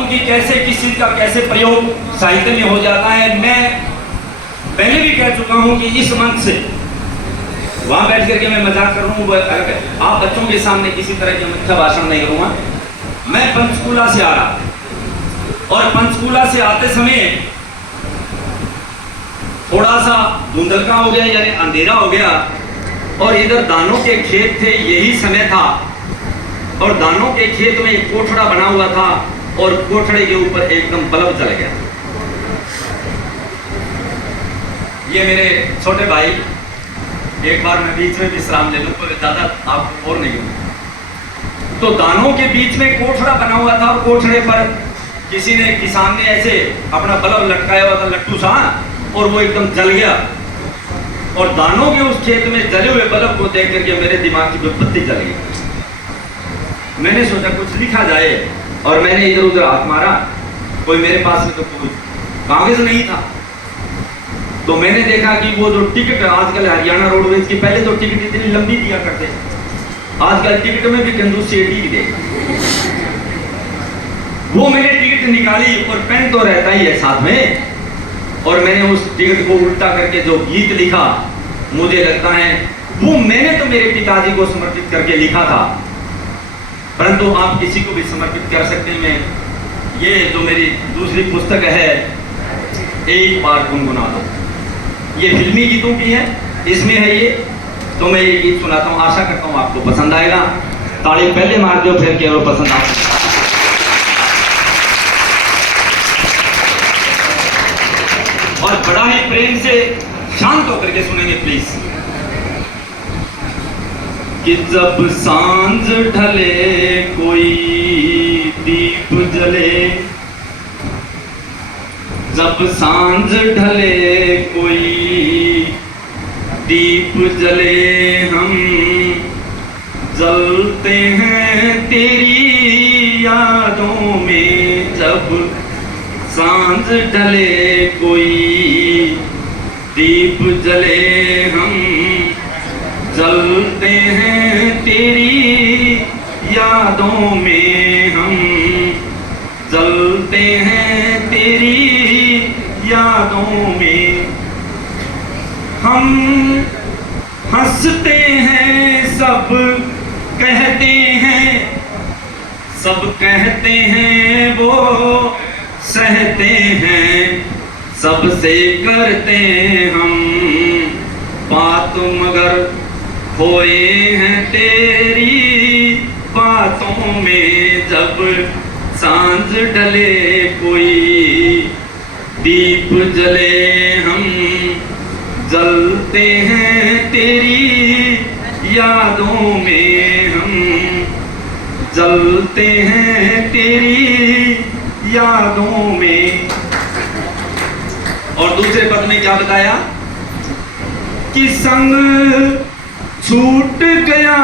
हूँ कि कैसे किस चीज का कैसे प्रयोग साहित्य में हो जाता है। मैं पहले भी कह चुका हूँ कि इस मंच से वहां बैठ करके मैं मजाक कर रहा हूँ, आप बच्चों के सामने किसी तरह की मिथ्या भाषण नहीं करूंगा। मैं पंचकूला से आ रहा और पंचकूला से आते समय थोड़ा सा धुंधलका हो गया, यानी अंधेरा हो गया, और इधर दानों के खेत थे, यही समय था, और दानों के खेत में एक कोठड़ा बना हुआ था और कोठड़े के ऊपर एकदम बल्ब जल गया। ये मेरे छोटे भाई, एक बार मैं बीच में विश्राम ले लूं तो ज्यादा आपको और नहीं हूं। तो दानों के बीच में कोठड़ा बना हुआ था और कोठड़े पर किसी ने, किसान ने ऐसे अपना बल्ब लटकाया हुआ था लट्टू सा, और वो एकदम जल गया। और दानों के उस खेत में जले हुए बल्ब को देख करके मेरे दिमाग की विपत्ति जल गई। मैंने सोचा कुछ लिखा जाए, और मैंने इधर उधर हाथ मारा, कोई मेरे पास में तो कोई कागज नहीं था। तो मैंने देखा कि वो जो टिकट आजकल हरियाणा रोडवेज की, पहले तो टिकट इतनी लंबी दिया करते, आजकल टिकट में भी कंजूसी दे। वो मैंने टिकट निकाली और पेन तो रहता ही है साथ में, और मैंने उस टिकट को उल्टा करके जो गीत लिखा, मुझे लगता है वो मैंने तो मेरे पिताजी को समर्पित करके लिखा था, परंतु आप किसी को भी समर्पित कर सकते हैं। ये जो मेरी दूसरी पुस्तक है, एक बार गुनगुना दो, ये फिल्मी गीतों की है, इसमें है ये। तो मैं ये गीत सुनाता हूँ, आशा करता हूँ आपको पसंद आएगा। ताली पहले मार दो, फिर केवल पसंद आ। और बड़ा ही प्रेम से शांत होकर के सुनेंगे प्लीज। कि जब सांझ ढले कोई दीप जले, जब सांझ ढले कोई दीप जले, हम जलते हैं तेरी यादों में। जब सांझ ढले कोई दीप जले, हम जलते हैं तेरी यादों में। हम जलते हैं तेरी यादों में। हम हंसते हैं, सब कहते हैं, सब कहते हैं वो सहते हैं, सबसे करते हम बात, मगर खोए हैं तेरी बातों में। जब सांझ ढले कोई दीप जले, हम जलते हैं तेरी यादों में। हम जलते हैं तेरी यादों में। और दूसरे पद में क्या बताया कि संग छूट गया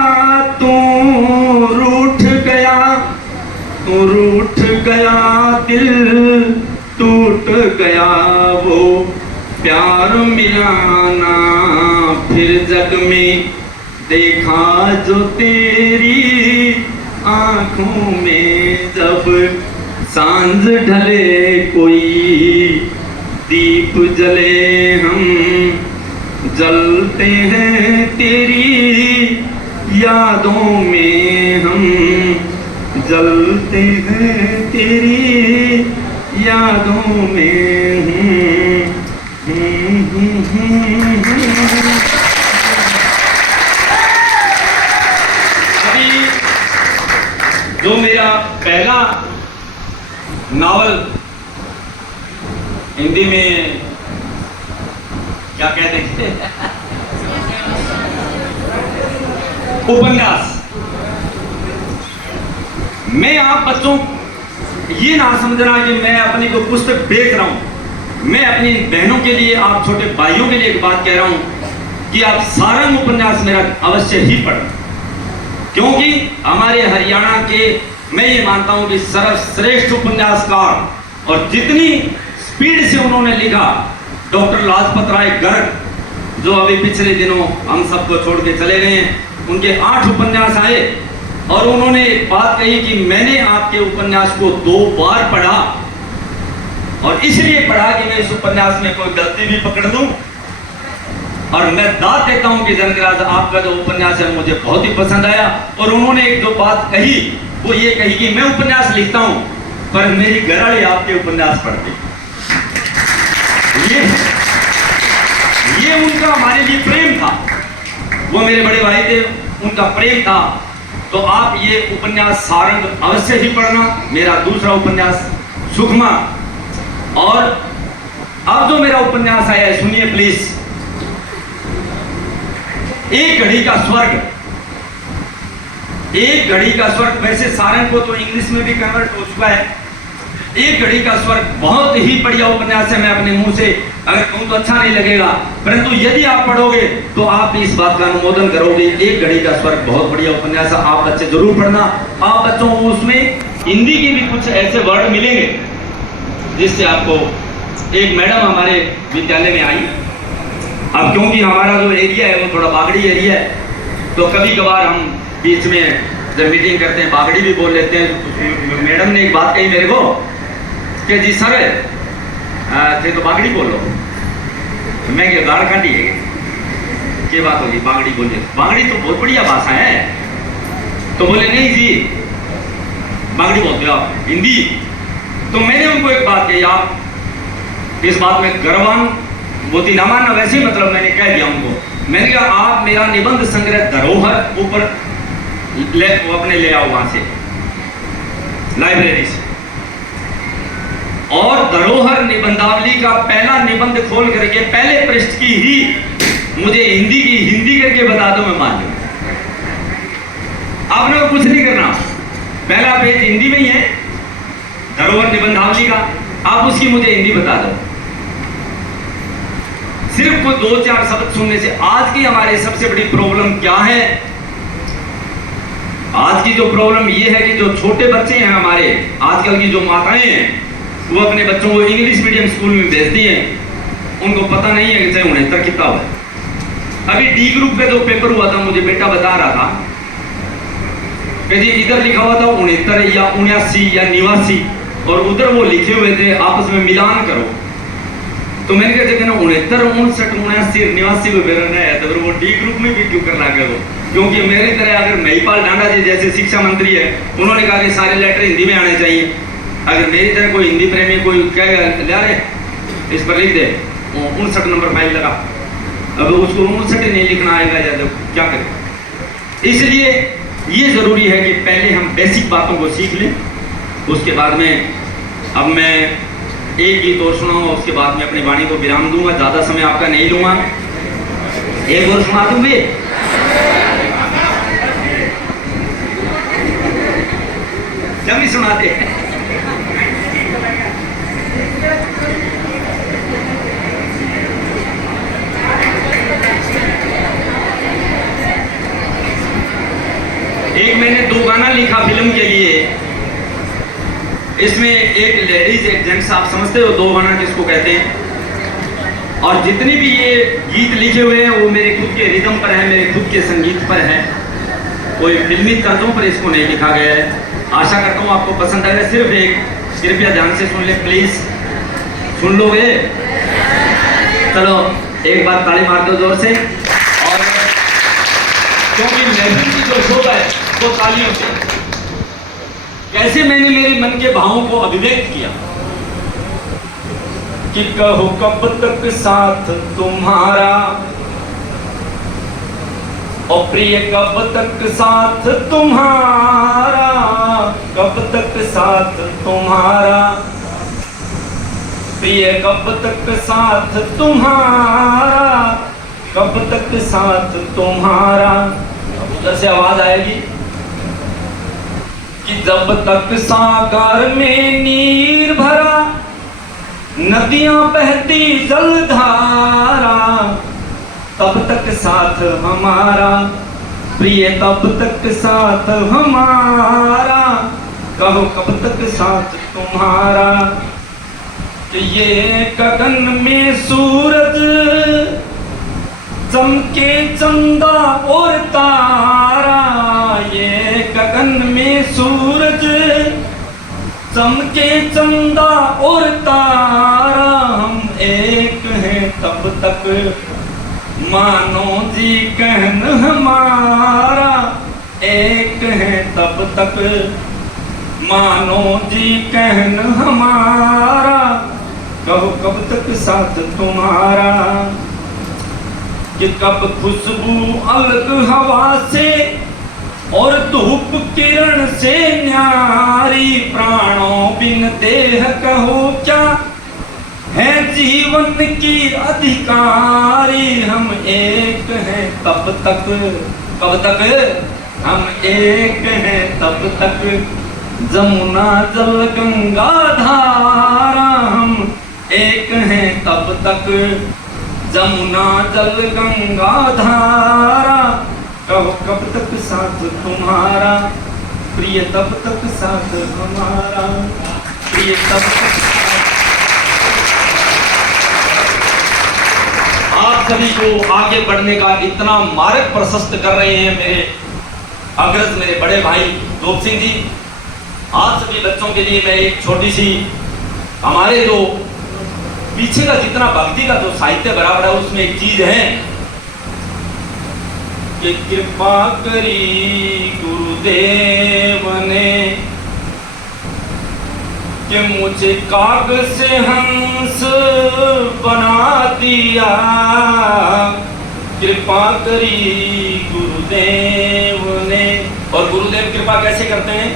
तू रूठ गया, तू रूठ गया, दिल टूट गया। वो प्यार मिलाना फिर जग में देखा जो तेरी आंखों में। जब सांझ ढले कोई दीप जले, हम जलते हैं तेरी यादों में। हम जलते हैं तेरी यादों में। अभी जो मेरा पहला नॉवल, हिंदी में क्या कहते हैं, उपन्यास, मैं आप बच्चों ये ना समझना कि मैं अपनी कोई पुस्तक बेच रहा हूं। मैं अपनी बहनों के लिए, आप छोटे भाइयों के लिए एक बात कह रहा हूं कि आप सारंग उपन्यास मेरा अवश्य ही पढ़ें, क्योंकि हमारे हरियाणा के, मैं ये मानता हूं कि सर्वश्रेष्ठ उपन्यासकार, और जितनी स्पीड से उन्होंने लिखा, डॉक्टर लाजपत राय गर्ग जो अभी पिछले दिनों हम सबको छोड़ के चले गए हैं, उनके 8 उपन्यास आए और उन्होंने एक बात कही कि मैंने आपके उपन्यास को 2 बार पढ़ा और इसलिए पढ़ा कि मैं इस उपन्यास में कोई गलती भी पकड़ दूं, और मैं दाद देता हूं कि जनकराज आपका जो उपन्यास है मुझे बहुत ही पसंद आया। और उन्होंने एक जो बात कही वो ये कही कि मैं उपन्यास लिखता हूं पर मेरी घरवाली आपके उपन्यास पढ़ती। ये उनका हमारे लिए प्रेम था, वो मेरे बड़े भाई थे, उनका प्रेम था। तो आप ये उपन्यास सारंग अवश्य ही पढ़ना, मेरा दूसरा उपन्यास सुखमा। और अब जो मेरा उपन्यास आया है सुनिए प्लीज, एक घड़ी का स्वर्ग। एक घड़ी का स्वर्ग, वैसे सारंग को तो इंग्लिश में भी कन्वर्ट हो चुका है। एक घड़ी का स्वर्ग बहुत ही बढ़िया उपन्यास है। मैं अपने मुंह से अगर कहूं तो अच्छा नहीं लगेगा, परंतु यदि आप पढ़ोगे तो आप इस बात का अनुमोदन करोगे। एक घड़ी का स्वर्ग बहुत बढ़िया उपन्यास है, आप बच्चे जरूर पढ़ना। आप बच्चों को उसमें हिंदी के भी कुछ ऐसे वर्ड मिलेंगे जिससे आपको, एक मैडम हमारे विद्यालय में आई, अब क्योंकि हमारा जो एरिया है वो थोड़ा बागड़ी एरिया है, तो कभी कभार हम बीच में जब मीटिंग करते हैं बागड़ी भी बोल लेते हैं। मैडम ने एक बात कही मेरे को कि जी सर थे तो बागड़ी बोलो। मैं क्या गाड़ काटी है क्या बात होगी, बागड़ी बोलिए। बागड़ी तो बहुत बढ़िया भाषा है। तो बोले नहीं जी बागड़ी बोलते हो आप, हिंदी। तो मैंने उनको एक बात कही, आप इस बात में गर्वान बोती ना मानना, वैसे ही मतलब मैंने कह दिया उनको। मैंने कहा आप मेरा निबंध संग्रह धरोहर ऊपर अपने ले आओ वहां से लाइब्रेरी से, और धरोहर निबंधावली का पहला निबंध खोल करके पहले पृष्ठ की ही मुझे हिंदी करके बता दो, मैं मान लूं। आपने कुछ नहीं करना, पहला पेज हिंदी में ही है धरोहर निबंधावली का, आप उसकी मुझे हिंदी बता दो। सिर्फ कोई 2-4 शब्द सुनने से। आज की हमारी सबसे बड़ी प्रॉब्लम क्या है? आज की जो प्रॉब्लम ये है कि जो छोटे बच्चे हैं हमारे, आजकल की जो माताएं हैं, वो अपने बच्चों को इंग्लिश मीडियम स्कूल में भेजती हैं। उनको पता नहीं है कि 69 कितना हुआ है। अभी डी ग्रुप का जो पेपर हुआ था, मुझे बेटा बता रहा था कि जी इधर लिखा हुआ था 69 या 79 या 89, और उधर वो लिखे हुए थे आपस में मिलान करो। तो मैंने कहा जगह 69, 59, 79, 89 को बेरना है, तो वो डी ग्रुप में भी क्यों कर लगे वो? क्योंकि मेरी तरह अगर महिपाल डांडा जी जैसे शिक्षा मंत्री है, उन्होंने कहा कि सारे लेटर हिंदी में आने चाहिए। अगर मेरी तरह कोई हिंदी प्रेमी कोई कहेगा ले रहे इस पर लिख दे 59 नंबर फाइल लगा, अब उसको 59 नहीं लिखना आएगा या तो क्या करें? इसलिए ये जरूरी है कि पहले हम बेसिक बातों को सीख लें, उसके बाद में अब मैं एक गीत और सुनाऊंगा, उसके बाद में अपनी वाणी को विराम दूंगा, ज्यादा समय आपका नहीं लूंगा। एक और सुना दूंगे। जब भी सुनाते हैं एक मैंने 2 गाना लिखा फिल्म के लिए। इसमें एक लेडीज एक जेंट्स, आप समझते हो 2 गाना किसको कहते हैं। और जितने भी ये गीत लिखे हुए हैं वो मेरे खुद के रिदम पर है, मेरे खुद के संगीत पर है, कोई फिल्मी तर्जों पर इसको नहीं लिखा गया है। आशा करता हूँ आपको पसंद आएगा। सिर्फ एक कृपया ध्यान से सुन ले प्लीज, सुन लोगे? चलो एक बार ताली मार दो जोर से। और क्योंकि महफिल की जो शोभा है वो तालियों से। कैसे मैंने मेरे मन के भावों को अभिव्यक्त किया कि कहो कब तक साथ तुम्हारा, और प्रिय कब तक साथ तुम्हारा, कब तक साथ तुम्हारा, प्रिय कब तक साथ तुम्हारा, कब तक साथ तुम्हारा। अब उधर से आवाज आएगी कि जब तक सागर में नीर भरा, नदियां बहती जलधारा, तब तक साथ हमारा, प्रिय तब तक साथ हमारा, कहो कब तक साथ तुम्हारा। कि ये गगन में सूरज, चमके चंदा और तारा, ये गगन चमके चंदा और तारा हम एक हैं तब तक, मानो जी कहन हमारा एक है तब तक, मानो जी कहन हमारा, कहो कब तक साथ तुम्हारा। कि कब खुशबू अलग हवा से और धूप किरण से न्यारी, प्राणों बिन देह कहो क्या है जीवन की अधिकारी। हम एक हैं तब तक, कब तक हम एक हैं तब तक, जमुना जल गंगा धारा हम एक हैं तब तक, जमुना जल गंगा धारा, कहो कब तक साथ तुम्हारा, प्रिय तब तक साथ हमारा, प्रिय तब तक। आप सभी को आगे बढ़ने का इतना मार्ग प्रशस्त कर रहे हैं मेरे अग्रज, मेरे बड़े भाई रूप सिंह जी। आप सभी बच्चों के लिए मैं एक छोटी सी, हमारे जो पीछे का जितना भक्ति का जो साहित्य बराबर है उसमें एक चीज है कि कृपा करी गुरुदेव ने कि मुझे कागज से हंस बना दिया। कृपा करी गुरुदेव ने, और गुरुदेव कृपा कैसे करते हैं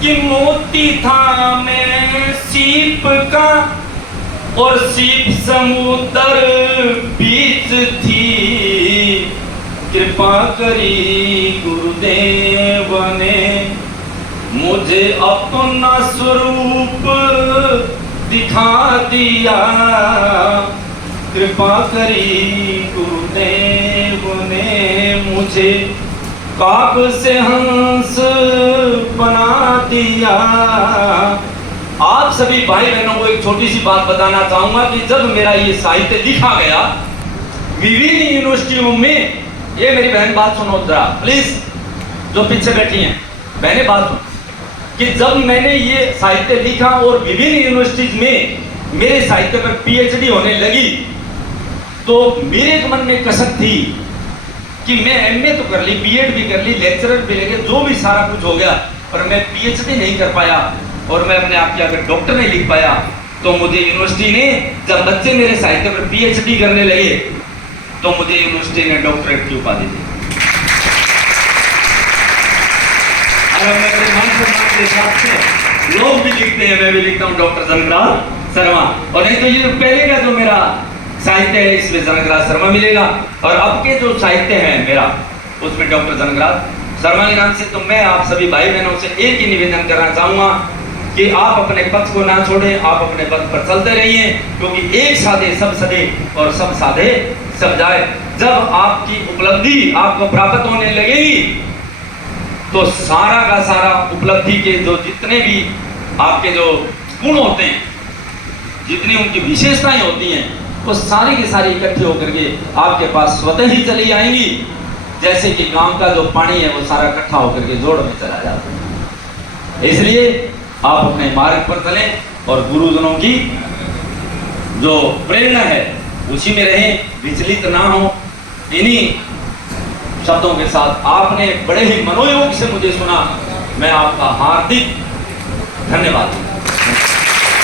कि मोती था मैं सीप का और सीप समुद्र बीच थी। कृपा करी गुरुदेव ने मुझे अपना स्वरूप दिखा दिया। कृपा करी गुरुदेव ने मुझे काग से हंस बना दिया। आप सभी भाई बहनों को एक छोटी सी बात बताना चाहूंगा कि जब मेरा ये साहित्य लिखा गया विभिन्न यूनिवर्सिटियों में, ये मेरी बहन बात सुनो जरा प्लीज, जो पीछे बैठी हैं बहने बात सुनो, कि जब मैंने ये साहित्य लिखा और विभिन्न यूनिवर्सिटीज में मेरे साहित्य पर पीएचडी होने लगी, तो मेरे मन में कसक थी कि मैं एमए तो कर ली, बीएड भी कर ली, लेक्चरर भी लगे, जो भी सारा कुछ हो गया, पर मैं पीएचडी नहीं कर पाया और मैं अपने आप के अगर डॉक्टर नहीं लिख पाया। तो मुझे यूनिवर्सिटी ने, जब बच्चे मेरे साहित्य पर पीएचडी करने लगे, तो मुझे यूनिवर्सिटी ने डॉक्टरेट की उपाधि दी। और मैं अपने मान सम्मान के हिसाब से लोग भी लिखते हैं, मैं भी लिखता हूँ डॉक्टर जनकराज शर्मा, और नहीं तो ये जो पहले का जो मेरा साहित्य है इसमें जनकराज शर्मा मिलेगा, और अब के जो साहित्य है मेरा उसमें डॉक्टर जनकराज शर्मा के नाम से। तो मैं आप सभी भाई बहनों से एक ही निवेदन करना चाहूंगा कि आप अपने पथ को ना छोड़ें, आप अपने पथ पर चलते रहिए, क्योंकि एक साधे सब सदे और सब साधे सब जाए। जब आपकी उपलब्धि आपको प्राप्त होने लगेगी तो सारा का सारा उपलब्धि के जो जितने भी आपके जो गुण होते हैं, जितनी उनकी विशेषताएं होती हैं, वो सारी की सारी इकट्ठी होकर के आपके पास स्वतः ही चली आएंगी। जैसे कि गांव का जो पानी है वो सारा इकट्ठा होकर के जोड़ में चला जाता है। इसलिए आप अपने मार्ग पर चलें और गुरुजनों की जो प्रेरणा है उसी में रहें, विचलित ना हो। इन्हीं शब्दों के साथ आपने बड़े ही मनोयोग से मुझे सुना, मैं आपका हार्दिक धन्यवाद।